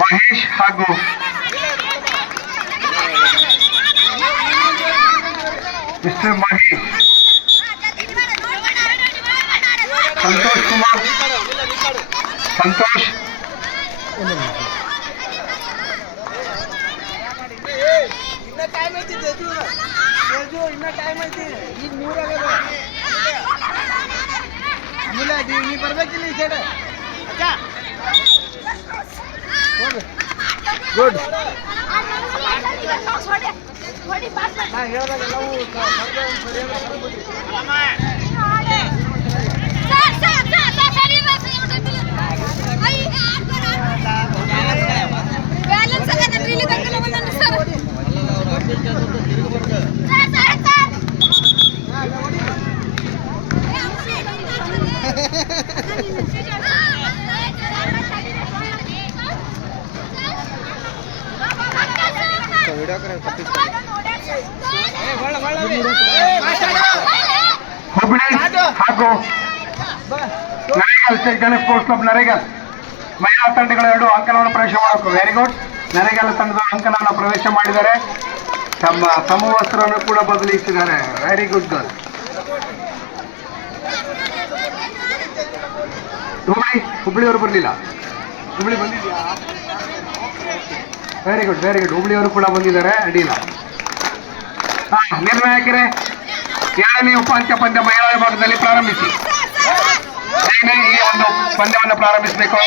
ಮಹೇಶ್ ಹಾಗೂ ಮಿಸ್ಟರ್ ಮಹೇಶ್, ಸಂತೋಷ್ ಕುಮಾರ್, ಸಂತೋಷ್ ಇನ್ನ ಟೈಮ್ ಐತಿ. ಈಗ 3 ಆಗದ. ಆಮೇಲೆ ನೀ ಬರ್ಬೇಕಿಲ್ಲ ಈ ಸೈಡ್. ಗುಡ್. ನಾ ಹೇಳ್ದಾಗ ಎಲ್ಲವೂ ಹುಬ್ಳಿ ಹಾಗೂ Naregal state Ganesh sports club Naregal ಮಹಿಳಾ ತಂಡಗಳು 2 ಅಂಕಣವನ್ನು ಪ್ರವೇಶ ಮಾಡಬೇಕು. Very good. ನರೇಗಲ್ ತಂಡದ ಅಂಕಣವನ್ನು ಪ್ರವೇಶ ಮಾಡಿದ್ದಾರೆ. ತಮ್ಮ ಸಮವಸ್ತ್ರವನ್ನು ಕೂಡ ಬದಲಿಸಿದ್ದಾರೆ. Very good girl. ಹುಬ್ಳಿಯವರು ಬರಲಿಲ್ಲ. ಹುಬ್ಳಿ ಬಂದಿದ್ಯಾ? Very good, very good. ಹುಬ್ಳಿಯವರು ಕೂಡ ಬಂದಿದ್ದಾರೆ. ಅಡ್ಡಿಲ್ಲ. ನಿರ್ಣಾಯಕರೇ, 2ನೇ ಉಪಾಂತ್ಯ ಪಂದ್ಯ ಮಹಿಳಾ ವಿಭಾಗದಲ್ಲಿ ಪ್ರಾರಂಭಿಸಿ. ಈ ಒಂದು ಪಂದ್ಯವನ್ನು ಪ್ರಾರಂಭಿಸಬೇಕು.